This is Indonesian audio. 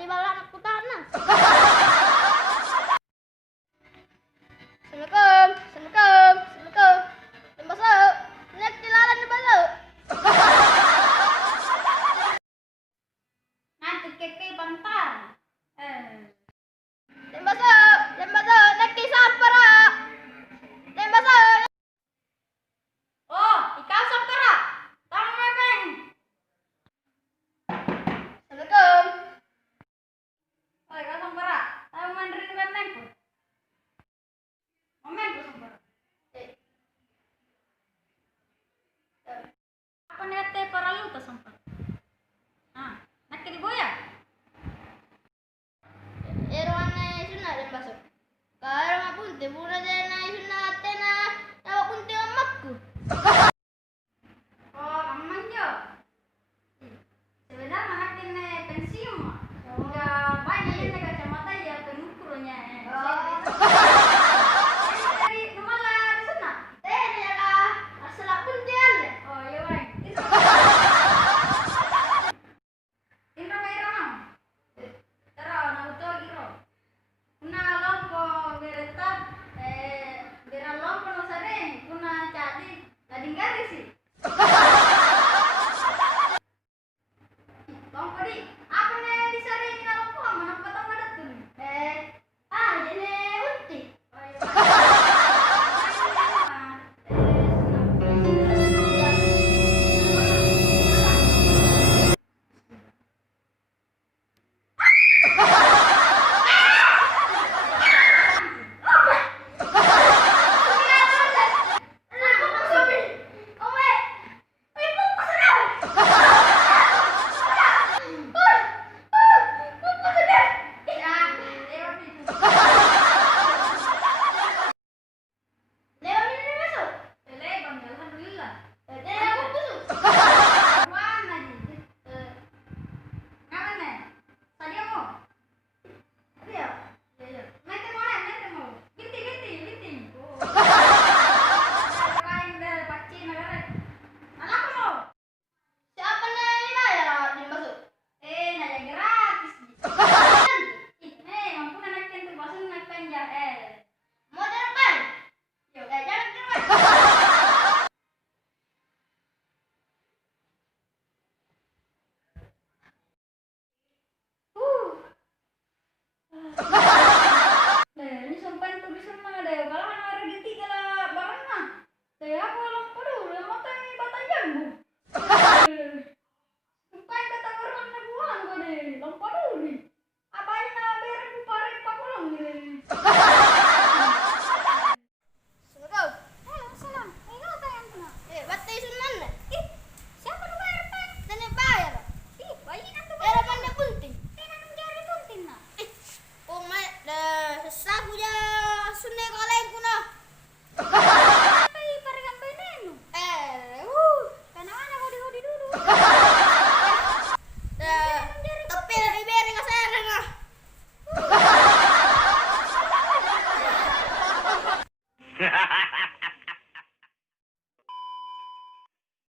di bawah anakku tanah. Assalamualaikum, assalamualaikum, assalamualaikum. Yang masuk, nek dilalan di bawah. Nanti keke bantar. Yang masuk, nek sampara. Yang masuk. Oh, ikaw sampara. Tama bang. Assalamualaikum. Oh, ikaw sampara. Tayo mandarin kan nengko. Momen ko sampara. Apa nete para luta sampara? Ah, nakini boya. Erwane sunna den baso. Karo mapunte buna